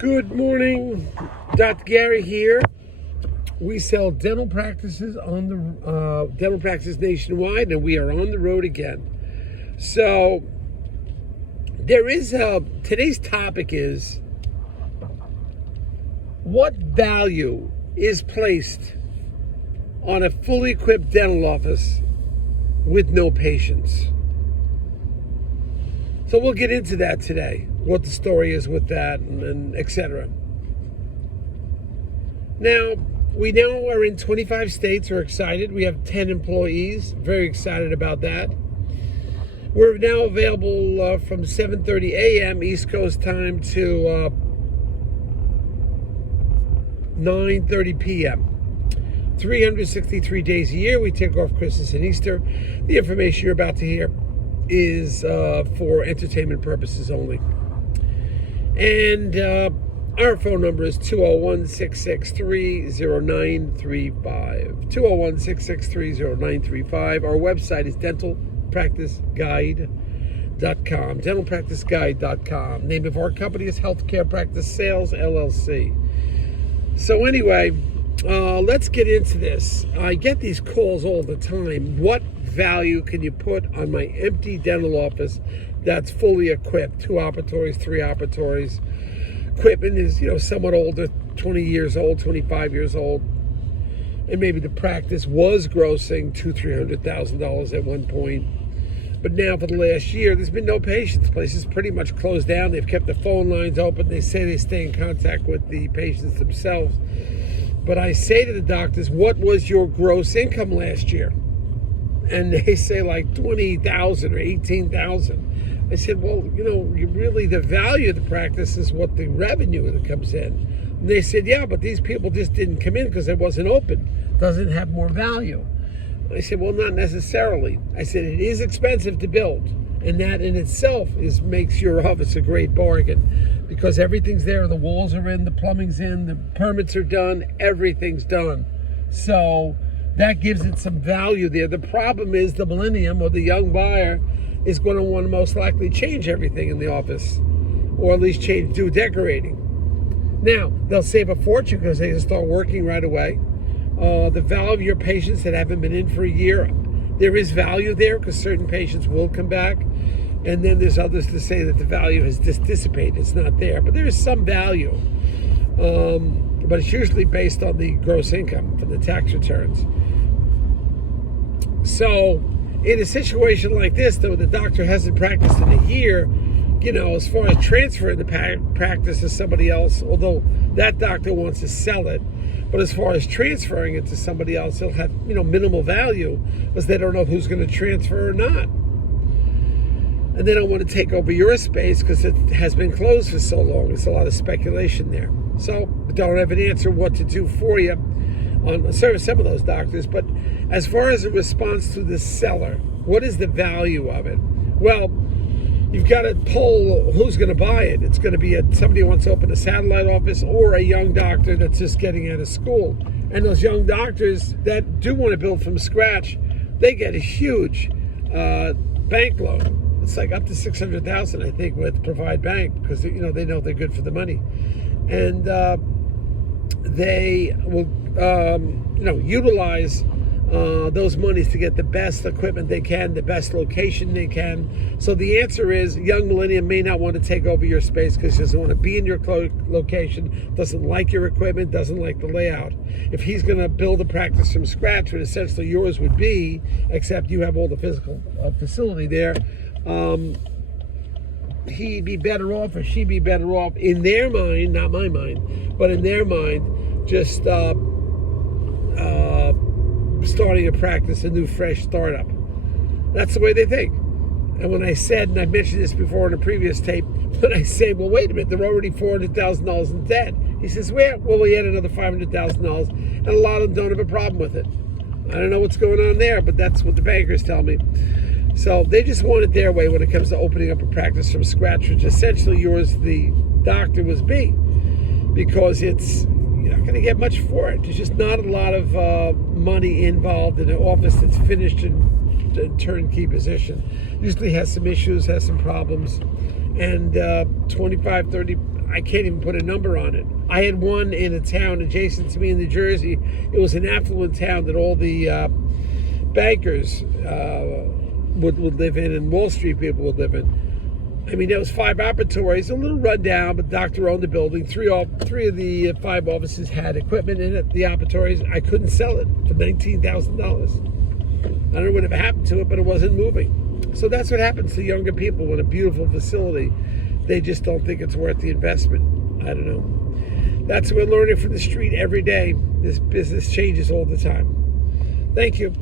Good morning, Dr. Gary here. We sell dental practices on the dental practice nationwide, and we are on the road again. So today's topic is what value is placed on a fully equipped dental office with no patients. So we'll get into that today, what the story is with that, and etc. Now, we now are in 25 states. We're excited. We have 10 employees. Very excited about that. We're now available from 7:30 a.m. East Coast time to 9:30 p.m. 363 days a year. We take off Christmas and Easter. The information you're about to hear is for entertainment purposes only. And our phone number is 201-663-0935. 201-663-0935. Our website is dentalpracticeguide.com. Dentalpracticeguide.com. Name of our company is Healthcare Practice Sales LLC. So anyway, let's get into this. I get these calls all the time. What value can you put on my empty dental office that's fully equipped? 2 operatories, 3 operatories. Equipment is, somewhat older, 20 years old, 25 years old. And maybe the practice was grossing $200,000-$300,000 at one point. But now for the last year, there's been no patients. The place is pretty much closed down. They've kept the phone lines open. They say they stay in contact with the patients themselves. But I say to the doctors, what was your gross income last year? And they say like $20,000 or $18,000. I said, well, really the value of the practice is what the revenue that comes in. And they said, yeah, but these people just didn't come in because it wasn't open. Doesn't have more value. I said, well, not necessarily. I said, it is expensive to build. And that in itself makes your office a great bargain because everything's there. The walls are in, the plumbing's in, the permits are done, everything's done. So that gives it some value there. The problem is the millennium or the young buyer is going to want to most likely change everything in the office, or at least do decorating. Now, they'll save a fortune because they can start working right away. The value of your patients that haven't been in for a year, there is value there because certain patients will come back. And then there's others to say that the value has dissipated. It's not there, but there is some value. But it's usually based on the gross income from the tax returns. So in a situation like this, though, the doctor hasn't practiced in a year, as far as transferring the practice to somebody else, although that doctor wants to sell it, but as far as transferring it to somebody else, it'll have, minimal value because they don't know who's going to transfer or not. And they don't want to take over your space because it has been closed for so long. There's a lot of speculation there. So I don't have an answer what to do for you on some of those doctors. But as far as a response to the seller, what is the value of it? Well, you've got to poll who's going to buy it. It's going to be somebody who wants to open a satellite office or a young doctor that's just getting out of school. And those young doctors that do want to build from scratch, they get a huge bank loan. It's like up to $600,000, I think, with Provide Bank because they know they're good for the money, and they will utilize those monies to get the best equipment they can, the best location they can. So the answer is, young millennium may not want to take over your space because he doesn't want to be in your location, doesn't like your equipment, doesn't like the layout. If he's going to build a practice from scratch, what essentially yours would be, except you have all the physical facility there, he'd be better off or she'd be better off in their mind, not my mind, but in their mind, just starting a practice, a new fresh startup. That's the way they think. And when I said, and I mentioned this before in a previous tape, when I say, well, wait a minute, they're already $400,000 in debt. He says, well, we add another $500,000, and a lot of them don't have a problem with it. I don't know what's going on there, but that's what the bankers tell me. So they just want it their way when it comes to opening up a practice from scratch, which essentially yours, the doctor, was be, because you're not going to get much for it. There's just not a lot of money involved in an office that's finished and turnkey position. Usually has some issues, has some problems, and 25, 30, I can't even put a number on it. I had one in a town adjacent to me in New Jersey. It was an affluent town that all the bankers would live in, and Wall Street people would live in. I mean, there was 5 operatories, a little rundown, but the doctor owned the building. Three of the 5 offices had equipment in it, the operatories. I couldn't sell it for $19,000. I don't know what ever happened to it, but it wasn't moving. So that's what happens to younger people in a beautiful facility. They just don't think it's worth the investment. I don't know. That's what we're learning from the street every day. This business changes all the time. Thank you.